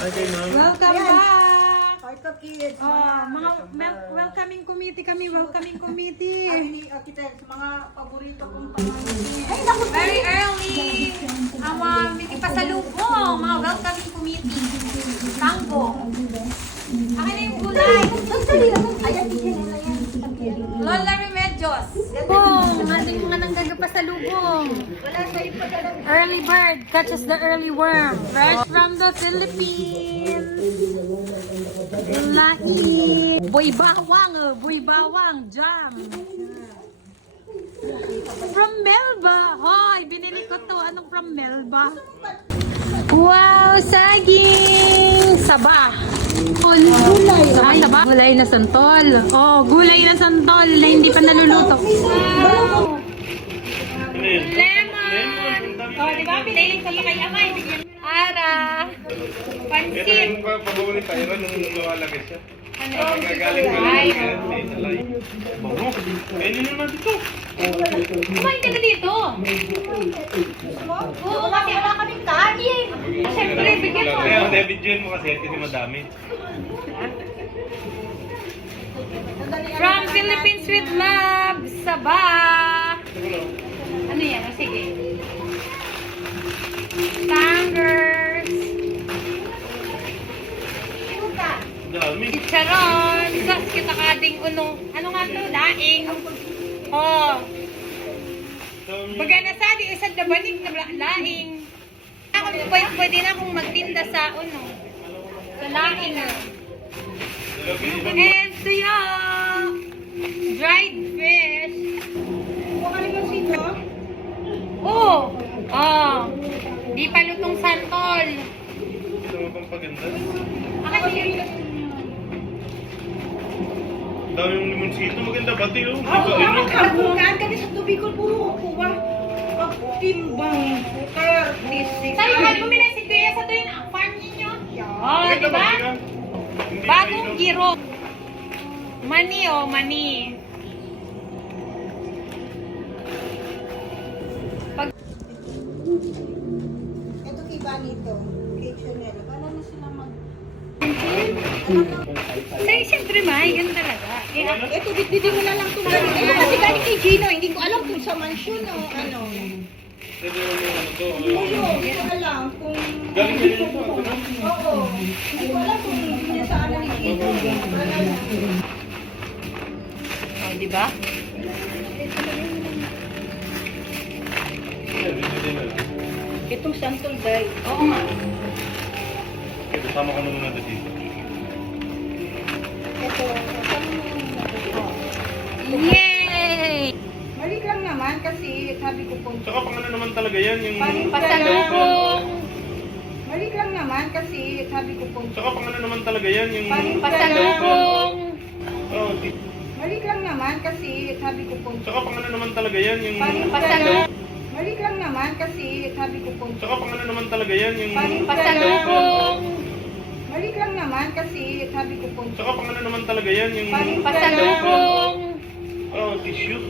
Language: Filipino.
Okay, ma'am. Welcome back! Ito kids, Welcoming committee kami, welcoming committee. ni architects, mga paborito kong pamangkin. Ay, Very early! Ang mga may pasalubong, mga welcoming committee. Tango. Akin na yung gulay. Lola Remedios. Ano yung mga nanggagapasalubong? Early bird catches the early worm. Fresh from the Philippines. Lain. Boy bawang, jam. From Melba. Hoy, binili ko to. Anong from Melba? Wow, saging! Saba. Gulay. Saba. Gulay na santol. Oh, gulay na santol na hindi pa naluluto. Wow. Lemon. Oh, di ba? Pinayin ko pa kay Amay. Ara. Pansit. Ito yung pag-uwi tayo nung lumalagay siya. Ano? Gagaling ko lang. Bango. Kainin naman dito. Kumain ka na dito. Oo, kasi wala kaming kanin. Siyempre, bigyan mo. Kaya David mo kasi ito yung madami. From Philippines with love, Saba. Ano yan? Oh, sige. Tangers. Dami. Chicharon. Gas kita kading uno. Ano nga to? Daing. Oh. Baga na sa di isang dabanig na laing. Ako pwede na akong magtinda sa uno. Sa laing. And tuyo. Dried fish. Huwag ka naman sito. Oh. Oh. Di pa lutong santol. Ito mo pang paganda. Dami yung limonsito. Maganda pati oh. Kabukaan kami sa tubig ko puro kuha. Pagtimbang. Sa'yo ka bumili si Kuya sa tuwing farm ninyo? Oh, di ba? Bagong giro. Mani oh, mani. Ito kay Banito. Kay Chanel. Wala na sila mag... Sa'yo siyempre may, ganun talaga. Ito, bitbitin mo na lang ito. Ito kasi galing kay Gino. Hindi ko alam kung sa mansion o ano. Ito yung ano to. Oo, hindi ko alam kung... Galing kayo ito. Oo. Hindi ko alam kung hindi sa ano ni Gino. Oh, di ba? Itong santol day. Oo nga. Ito, tama ko na muna dito. Ito, Yay! malik lang naman kasi sabi ko po. Saka pang ano naman talaga yan yung... Pasalubong. Malik lang naman kasi sabi ko po. Saka pang ano naman talaga yan yung... Pasalubong. Oh, Malik lang naman kasi sabi ko po. saka pang ano naman talaga yan yung... Pasalubong. Malik lang naman kasi sabi ko po. Saka pang ano naman talaga yan yung... Pasalubong. Malik lang naman kasi sabi ko po. Saka pang ano naman talaga yan yung... Pasalubong. Oh, tissue.